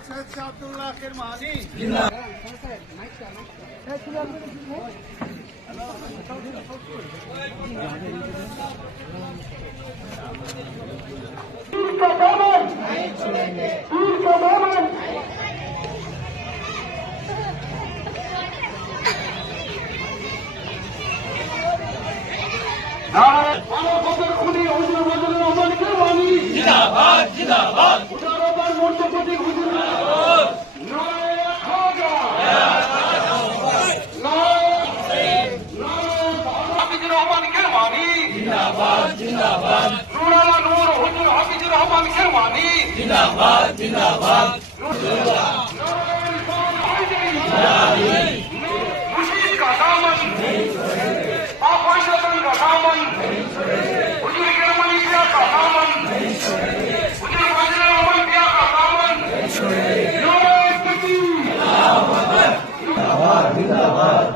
Abdullah Kermani জিন্দাবাদ জিন্দাবাদ জিন্দাবাদ জিন্দাবাদ হাফিজুর রহমান খেরওয়ানি জিন্দাবাদ জিন্দাবাদ মুশিদ का दामन आफाशतन का दामन हुजूर केरमानी पिया का दामन हुजूर हाजिर रहमान पिया का दामन नारे तकबीर जिंदाबाद जिंदाबाद